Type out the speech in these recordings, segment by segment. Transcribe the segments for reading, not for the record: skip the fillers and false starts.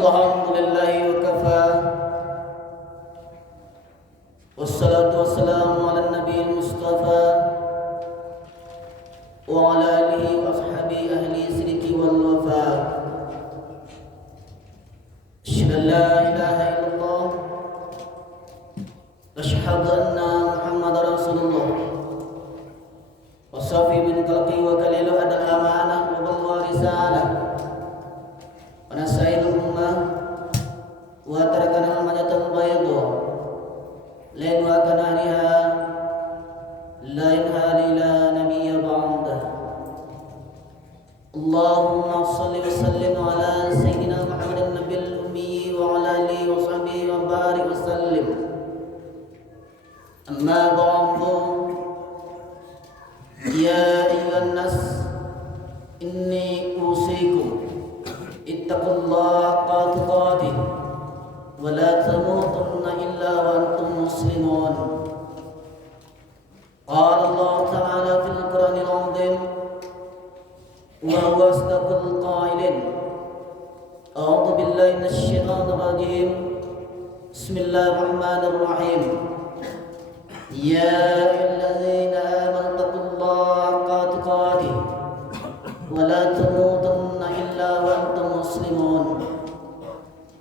Alhamdulillah wakafa. Wassalatu wassalamu ala nabiyil mustafa wa ala alihi wa ashabihi ahli sidqi wal wafa. Asyhadu an la ilaha illallah wa asyhadu anna Muhammadar Rasulullah. Wasafi min khalqi wa kalilu adal amanah wa balwa risalah. Wa nasailul ummah wa tarakana al-majatal bayda lailuha kanariha la yanhali ila nabiyya ba'da. Allahumma salli wa sallim ala sayyidina Muhammadin nabiyil ummi wa ala alihi wa sahbihi wa barik wa sallim. Amma ba'du. Ya ayyuhan nas, inni usikum ittaqullaha haqqa tuqatih wa la tamutunna illa wa antum muslimun. Qala Allah ta'ala fil Qur'anil 'azim wa huwa asdaqul qailin. A'udzu billahi minasy syaithanir rajim. Bismillahirrahmanirrahim. Ya ayyuhalladzina amanu taqullaha haqqa tuqatih wa la tamutunna illa wa antum muslimun.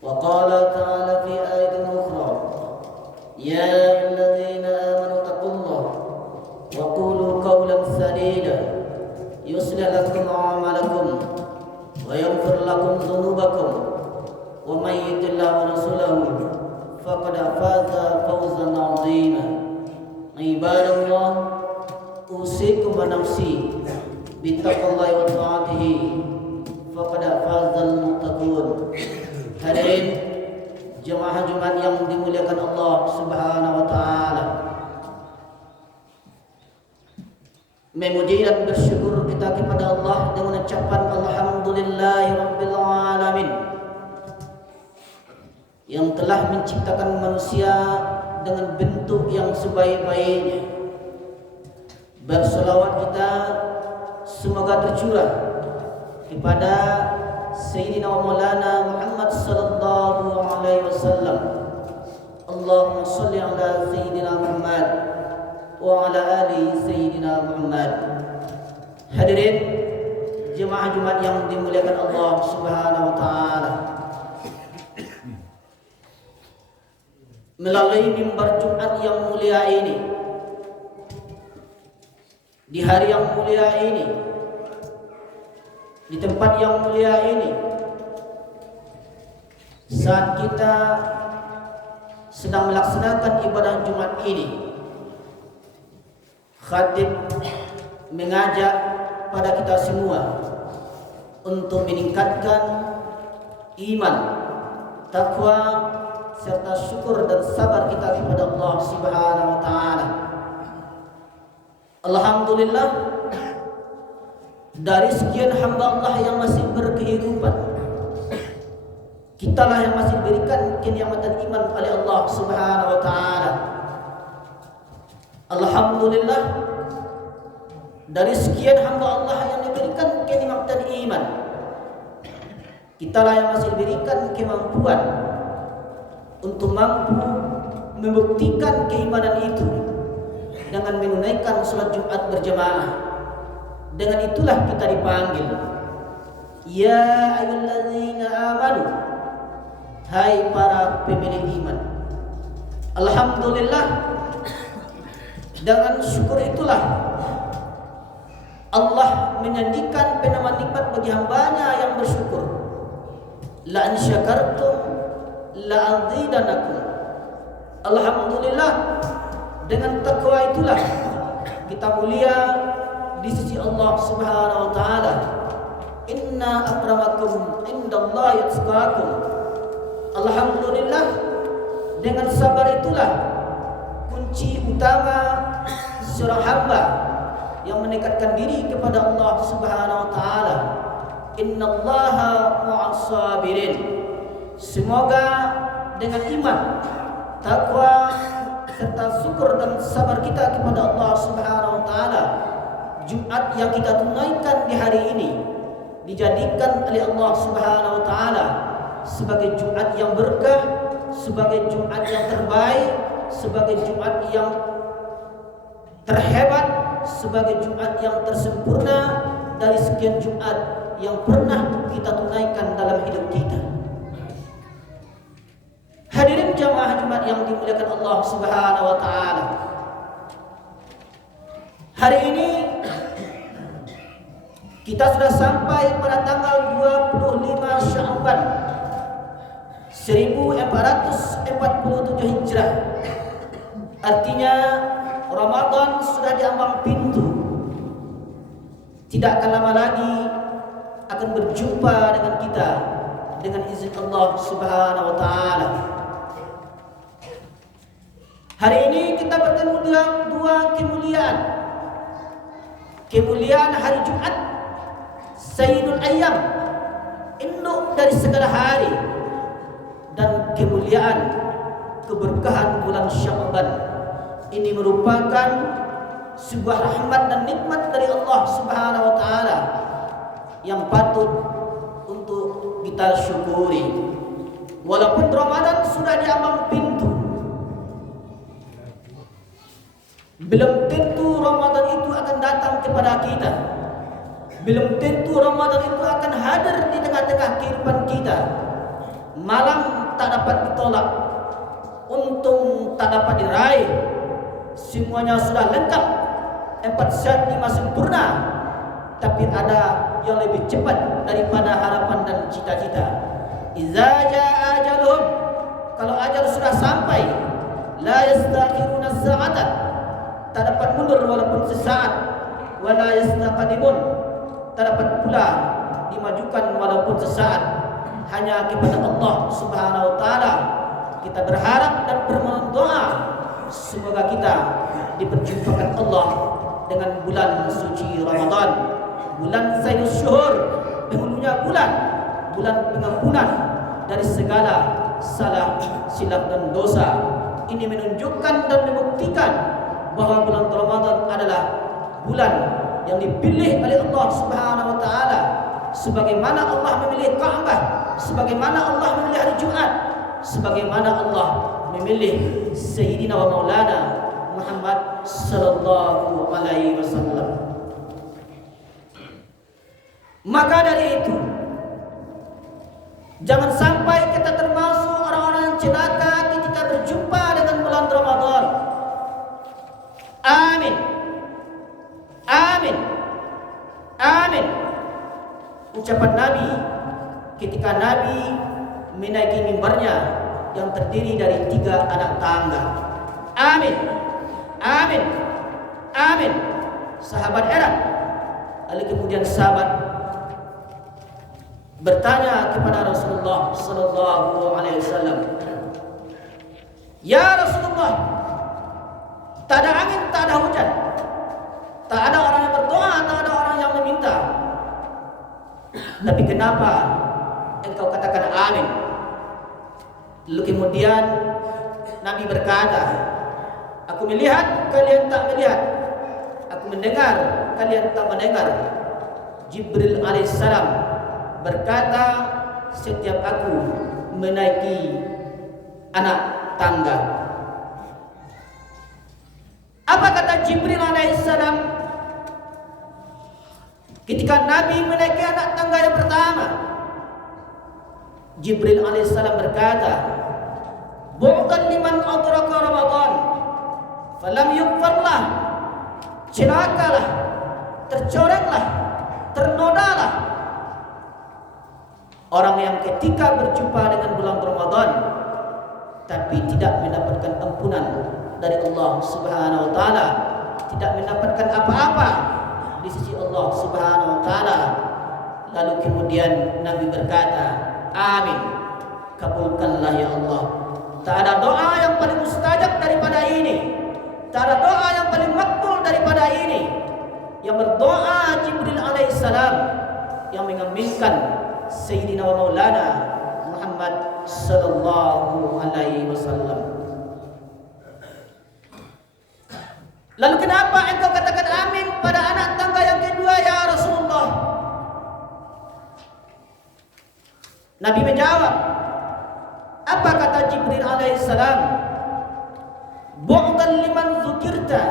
Wa qala ta'ala fi ayatin ukhra, ya ayyuhalladzina amanu taqullaha wa qulu qawlan sadida yuslih lakum a'malakum wa yaghfir lakum dhunubakum wa may yuti'illah wa rasulahu faqad faza fawzan 'azima. Ibadallah, usikum wa nafsi bittaqwallahi wa ta'atihi faqad fazal muttaqun. Hadirin jemaah Jumat yang dimuliakan Allah Subhanahu wa taala. Memuji dan bersyukur kita kepada Allah dengan ucapan alhamdulillahirabbil alamin yang telah menciptakan manusia dengan bentuk yang sebaik-baiknya. Berselawat kita semoga tercurah kepada Sayyidina wa Maulana Muhammad sallallahu alaihi wasallam. Allahumma shalli ala Sayyidina Muhammad wa ala ali Sayyidina Muhammad. Hadirin jemaah Jumat yang dimuliakan Allah Subhanahu wa taala. Melalui mimbar Jumat yang mulia ini, di hari yang mulia ini, di tempat yang mulia ini, saat kita sedang melaksanakan ibadah Jumat ini, khatib mengajak pada kita semua untuk meningkatkan iman, takwa, serta syukur dan sabar kita kepada Allah Subhanahu wa taala. Alhamdulillah, dari sekian hamba Allah yang masih berkehidupan, kitalah yang masih diberikan kenikmatan iman oleh Allah Subhanahu wa taala. Alhamdulillah, dari sekian hamba Allah yang diberikan kenikmatan iman, kitalah yang masih diberikan kemampuan untuk mampu membuktikan keimanan itu dengan menunaikan salat Jumat berjamaah. Dengan itulah kita dipanggil, ya ayyuhalladzina amanu, hai para pemilik iman. Alhamdulillah, dengan syukur itulah Allah menyandikan penama nikmat bagi hambanya yang bersyukur. La in syakartum la azidanakum. Alhamdulillah, dengan takwa itulah kita mulia di sisi Allah Subhanahu wa taala. Inna akramakum indallahi atqakum. Alhamdulillah, dengan sabar itulah kunci utama seorang hamba yang mendekatkan diri kepada Allah Subhanahu wa taala. Innallaha ma'as sabirin. Semoga dengan iman, takwa, serta syukur dan sabar kita kepada Allah Subhanahu wa taala, Jumat yang kita tunaikan di hari ini dijadikan oleh Allah Subhanahu wa taala sebagai Jumat yang berkah, sebagai Jumat yang terbaik, sebagai Jumat yang terhebat, sebagai Jumat yang tersempurna dari sekian Jumat yang pernah kita tunaikan dalam hidup kita. Hadirin jamaah Jumat yang dimuliakan Allah Subhanahu wa taala. Hari ini kita sudah sampai pada tanggal 25 Sya'ban 1447 Hijrah. Artinya Ramadan sudah di ambang pintu. Tidak akan lama lagi akan berjumpa dengan kita dengan izin Allah Subhanahu wa taala. Hari ini kita bertemu dengan dua kemuliaan. Kemuliaan hari Jumat, Sayyidul Ayyam, induk dari segala hari, dan kemuliaan keberkahan bulan Sya'ban. Ini merupakan sebuah rahmat dan nikmat dari Allah Subhanahu wa taala yang patut untuk kita syukuri. Walaupun Ramadan sudah di ambang pintu, belum tentu Ramadan itu akan datang kepada kita. Belum tentu Ramadan itu akan hadir di tengah-tengah kehidupan kita. Malam tak dapat ditolak, untung tak dapat diraih. Semuanya sudah lengkap, 4 sehat 5 sempurna. Tapi ada yang lebih cepat daripada harapan dan cita-cita. Idza jaa ajaluhum, kalau ajal sudah sampai, la yastakhiruna sa'atan, tak dapat mundur walaupun sesaat, wala yastaqdimun, tak dapat pula dimajukan walaupun sesaat. Hanya kepada Allah Subhanahu wa taala kita berharap dan bermohon doa, semoga kita diperjumpakan Allah dengan bulan suci Ramadan, bulan Sayyidus Syuhur, penghulunya bulan pengampunan dari segala salah, silap dan dosa. Ini menunjukkan dan membuktikan bahwa bulan Ramadan adalah bulan yang dipilih oleh Allah Subhanahu wa taala, sebagaimana Allah memilih Ka'bah, sebagaimana Allah memilih hari Jumat, sebagaimana Allah memilih Sayyidina wa Maulana Muhammad sallallahu alaihi wasallam. Maka dari itu, jangan sampai kita termasuk orang-orang yang celaka ketika berjumpa dengan bulan Ramadan. Amin. Amin. Amin. Ucapan Nabi ketika Nabi menaiki mimbarnya yang terdiri dari 3 anak tangga. Amin. Amin. Amin. Sahabat heran. Lalu kemudian sahabat bertanya kepada Rasulullah sallallahu alaihi wasallam, "Ya Rasulullah, tak ada angin, tak ada hujan, tak ada orang yang berdoa, tak ada orang yang meminta. Tapi kenapa engkau katakan amin?" Lalu kemudian Nabi berkata, "Aku melihat, kalian tak melihat. Aku mendengar, kalian tak mendengar." Jibril alaihissalam berkata, "Setiap aku menaiki anak tangga." Apa kata Jibril alaihissalam ketika Nabi menaiki anak tangga yang pertama? Jibril alaihissalam berkata, "Bu'dan liman adraka Ramadan falam yughfarlah." Celakalah, tercorenglah, ternodalah orang yang ketika berjumpa dengan bulan Ramadan tapi tidak mendapatkan ampunan dari Allah Subhanahu wa taala, tidak mendapatkan apa-apa di sisi Allah Subhanahu wa taala. Lalu kemudian Nabi berkata, "Amin, kabulkanlah ya Allah." Tak ada doa yang paling mustajab daripada ini, tak ada doa yang paling makbul daripada ini. Yang berdoa Jibril alaihissalam yang mengaminkan Sayyidina wa Maulana Muhammad sallallahu alaihi wasallam. Lalu kenapa engkau katakan amin pada anak tangga yang kedua ya Rasulullah? Nabi menjawab, kata Jibril alaihissalam, bu'dan liman dzukirta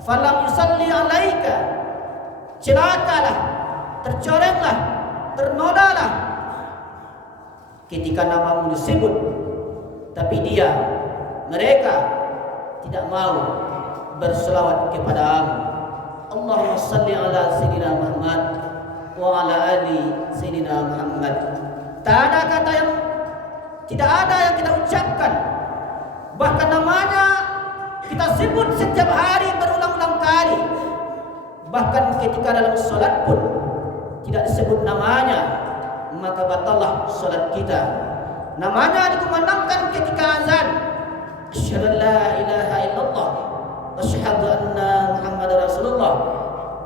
falam yusalli alaika. Celakalah, tercorenglah, ternodalah ketika namamu disebut, tapi mereka tidak mau berselawat kepadamu. Allahumma salli ala Sayyidina Muhammad wa ala ali Sayyidina Muhammad. Tidak ada yang kita ucapkan, bahkan namanya kita sebut setiap hari berulang-ulang kali. Bahkan ketika dalam solat pun tidak disebut namanya, maka batallah solat kita. Namanya dikumandangkan ketika azan, asyhadu an la ilaha illallah wa asyhadu anna Muhammadar Rasulullah.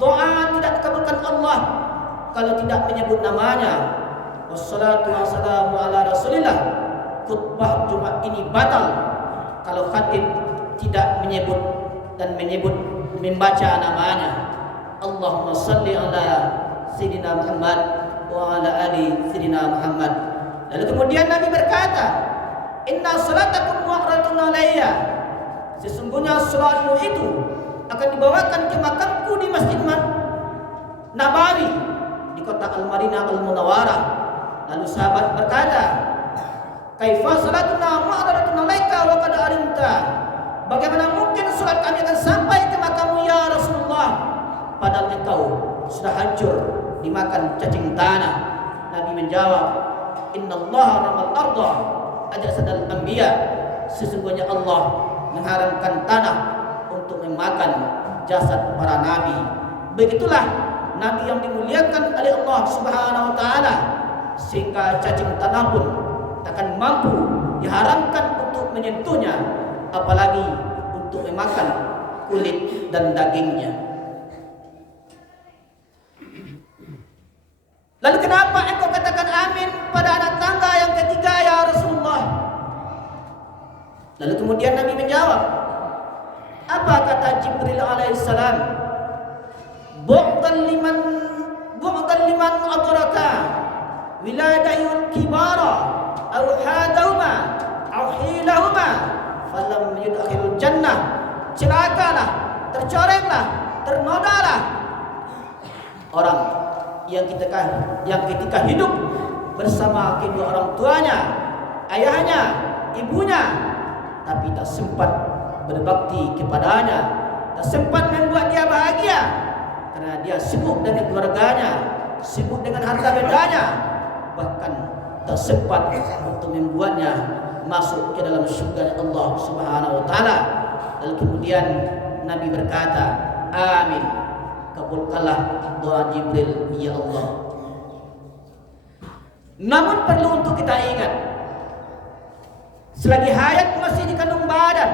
Doa tidak dikabulkan Allah kalau tidak menyebut namanya. Wassalatu wassalamu ala Rasulillah. Khutbah Jumat ini batal kalau khatib tidak menyebut membaca namanya. Allahumma salli ala Sayyidina Muhammad wa ala ali Sayyidina Muhammad. Lalu kemudian Nabi berkata, inna salatakum mu'radun alayya. Sesungguhnya salatmu itu akan dibawakan ke makamku di Masjid Nabawi di kota Al-Madinah Al-Munawwarah. Lalu sahabat berkata, kaifa salatuna mu'radun alayka wa qad alimta. Bagaimana mungkin salat kami akan sampai ke makammu ya Rasulullah, padahal engkau sudah hancur dimakan cacing tanah. Nabi menjawab, innallaha ramal arda ajasadal anbiya. Sesungguhnya Allah mengharamkan tanah untuk memakan jasad para nabi. Begitulah nabi yang dimuliakan oleh Allah Subhanahu wa taala, sehingga cacing tanah pun takkan mampu diharamkan untuk menyentuhnya, apalagi untuk memakan kulit dan dagingnya. Lalu kenapa engkau katakan amin pada anak tangga yang ketiga ya Rasulullah? Lalu kemudian Nabi menjawab, apa kata Jibril alaihissalam? Bu'dan liman adraka wiladayul kibara aw hadahuma aw hilahuma falam yudkhilul jannah. Celakalah, tercorenglah, ternodalah orang yang ketika hidup bersama kedua orang tuanya, ayahnya, ibunya, tapi tak sempat berbakti kepadanya, tak sempat membuat dia bahagia karena dia sibuk dengan keluarganya, sibuk dengan harta bendanya, bahkan tak sempat untuk membuatnya masuk ke dalam surga Allah Subhanahu wa taala. Lalu kemudian Nabi berkata, amin, kabulkanlah doa Jibril ya Allah. Namun perlu untuk kita ingat, selagi hayat masih di kandung badan,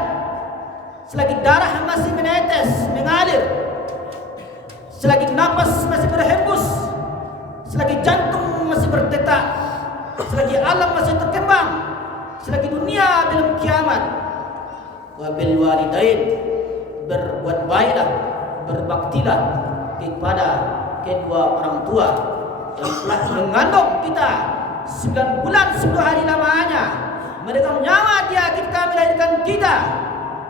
selagi darah masih menetes, mengalir, selagi napas masih berhembus, selagi jantung masih berdetak, selagi alam masih berkembang, selagi dunia belum kiamat, wabil walidain, berbuat baiklah, berbaktilah kepada kedua orang tua yang telah mengandung kita 9 bulan 10 hari lamanya, meregang nyawa dia ketika melahirkan kita,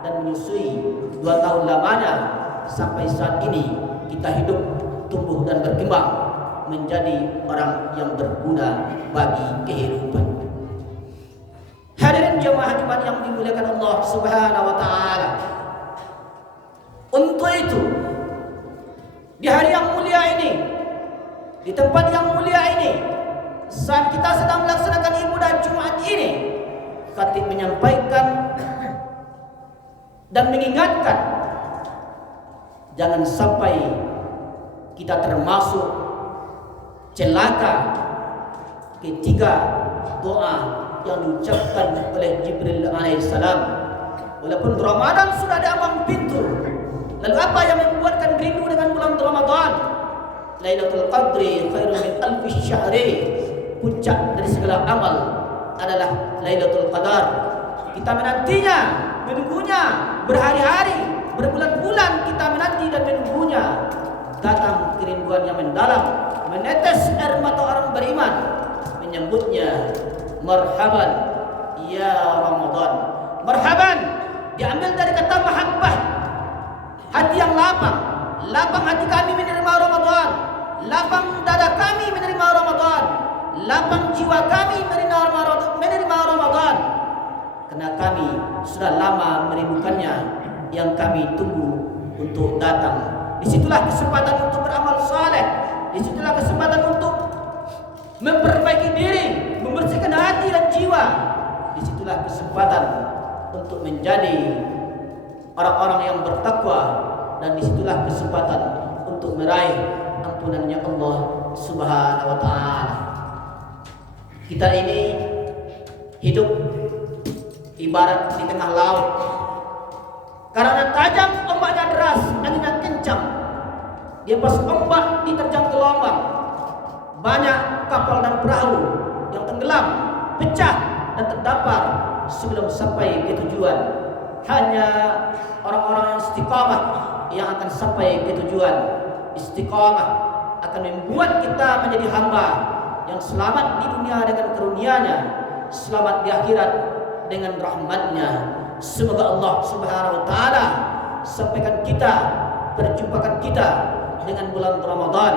dan menyusui 2 tahun lamanya sampai saat ini kita hidup, tumbuh dan berkembang menjadi orang yang berguna bagi kehidupan. Hadirin jemaah Jumat yang dimuliakan Allah Subhanahu wa taala. Untuk itu, di hari yang mulia ini, di tempat yang mulia ini, saat kita sedang melaksanakan ibadah Jumat ini, khatib menyampaikan dan mengingatkan, jangan sampai kita termasuk celaka ketika doa yang diucapkan oleh Jibril alaihissalam. Walaupun Ramadan sudah di ambang pintu, lalu apa yang membuatkan rindu dengan bulan Ramadan? Lailatul Qadri khairun min alfi syahri. Puncak dari segala amal adalah Lailatul Qadar. Kita menantinya, menunggunya berhari-hari, berbulan-bulan kita menanti dan menunggunya. Datang kerinduan yang mendalam, menetes air mata orang beriman, menyambutnya marhaban ya Ramadan. Marhaban diambil dari kata mahabbah, hati yang lapang. Lapang hati kami menerima Ramadan, lapang dada kami menerima Ramadan, lapang jiwa kami menerima Ramadan. Karena kami sudah lama merindukannya, yang kami tunggu untuk datang. Disitulah kesempatan untuk beramal saleh, disitulah kesempatan untuk memperbaiki diri, membersihkan hati dan jiwa. Disitulah kesempatan untuk menjadi orang-orang yang bertakwa, dan disitulah kesempatan untuk meraih ampunannya Allah Subhanahu wa taala. Kita ini hidup ibarat di tengah laut. Karena tajam, ombaknya deras, anginnya kencang. Dia pas ombak diterjang gelombang. Banyak kapal dan perahu yang tenggelam, pecah dan terdampar sebelum sampai ke tujuan. Hanya orang-orang yang istiqamah yang akan sampai ke tujuan. Istiqamah akan membuat kita menjadi hamba yang selamat di dunia dengan karunia-Nya, selamat di akhirat dengan rahmat-Nya. Semoga Allah Subhanahu wa taala sampaikan kita, perjumpakan kita dengan bulan Ramadan,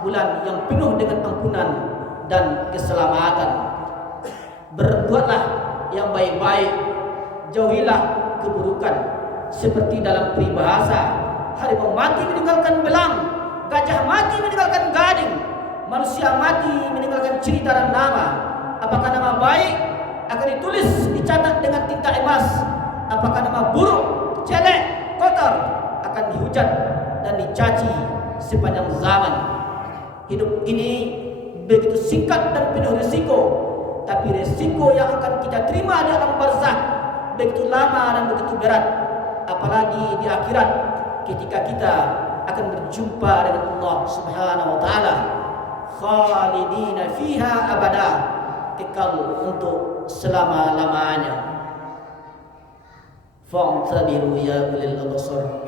bulan yang penuh dengan ampunan dan keselamatan. Berbuatlah yang baik-baik, jauhilah keburukan. Seperti dalam peribahasa, harimau mati meninggalkan belang, gajah mati meninggalkan gading, manusia mati meninggalkan cerita dan nama. Apakah nama baik akan ditulis, dicatat dengan tinta emas? Apakah nama buruk, jelek, kotor akan dihujat dan dicaci sepanjang zaman? Hidup ini begitu singkat dan penuh risiko, tapi risiko yang akan kita terima di alam barzakh begitu lama dan begitu berat. Apalagi di akhirat ketika kita akan berjumpa dengan Allah Subhanahu wa taala, khalidina fiha abada, kekal untuk selama-lamanya. Fa'tabiru ya ulil absar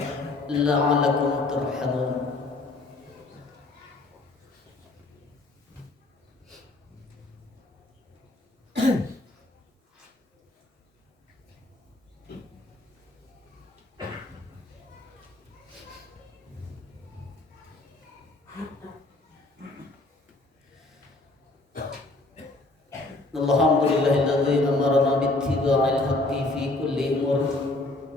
la'allakum turhamun. Alhamdulillahilladzi amarna bittiba'il haqqi fi kulli umur.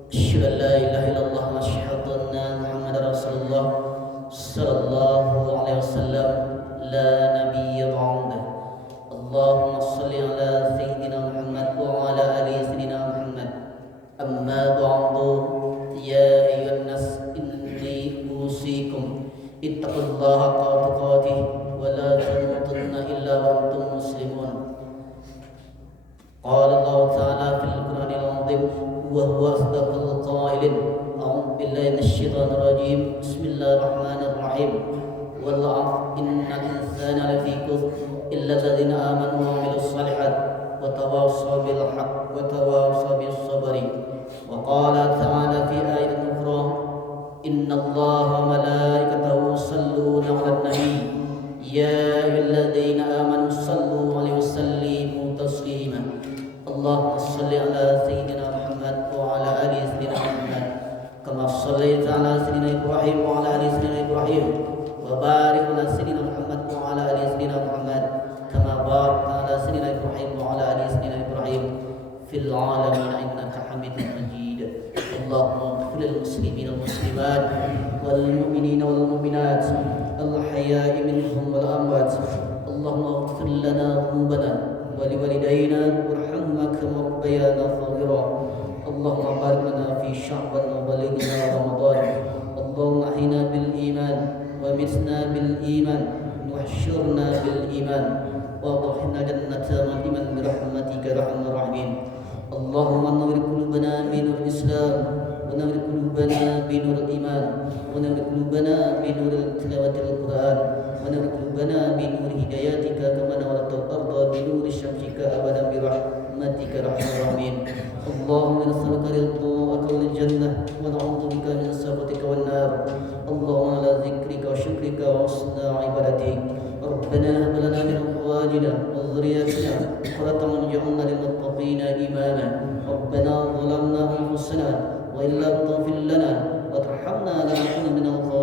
Asyhadu an la ilaha illallah wa asyhadu anna Muhammadar Rasulullah sallallahu alaihi wasallam la nabiyya ba'da. Allahumma shalli ala sayyidina Muhammad wa ala ali sayyidina Muhammad. Amma ba'du, ya ayyuhan nas inni usikum ittaqullaha haqqa tuqatih wa la tamutunna illa wa antum muslimun. Qala Allah Ta'ala fil Qur'anil 'azim wa huwa asdaqul qailin. A'udzu billahi minasyaitonir rajim. Bismillahirrahmanirrahim. Wal 'asri innal insana lafi khusr illa alladziina aamanu wa 'amilus shalihaat wa tawassaw bil haqq wa tawassaw bis sabri. Wa qala ta'ala fi ayatin ukhra, innallaha wa malaikatahu yusalluna 'alan nabi ya ayyuhalladziina aamanu sallu 'alaihi wa sallimu taslima. Allahumma salli ala sayyidina Muhammad wa ala ali sayyidina Muhammad kama shallaita ala sayyidina Ibrahim wa ala ali sayyidina Ibrahim wa barik ala sayyidina Muhammad wa ala ali sayyidina Muhammad kama barakta ala sayyidina Ibrahim wa ala ali sayyidina Ibrahim fil alamin innaka Hamidum Majid. Allahumma ighfir lil muslimin wal muslimat wal mu'minin wal mu'minat al ahya'i minhum wal amwat. Allahumma ighfir lana dhunubana ولوالدينا وارحمهما كما ربيانا صغيرا. اللهم بارك لنا في شعبان وبلغنا رمضان. اللهم احينا بالايمان وامتنا بالايمان واحشرنا بالايمان وادخلنا جنة نعيما برحمتك يا ارحم الراحمين. اللهم نور قلوبنا بنور الاسلام ونور قلوبنا بنور الايمان ونور قلوبنا بنور تلاوة القرآن ونور قلوبنا بنور هداياتك كما نورت الأرض بنور شمسك أبدا برحمتك يا أرحم الراحمين. اللهم نسألك رضاك والجنة ونعوذ بك من سخطك والنار. اللهم على ذكرك وشكرك وحسن عبادتك. ربنا هب لنا من أزواجنا وذرياتنا قرة أعين واجعلنا للمتقين إماما ربنا ظلمنا أنفسنا وإن لم تغفر لنا وترحمنا لنكن من الخاسرين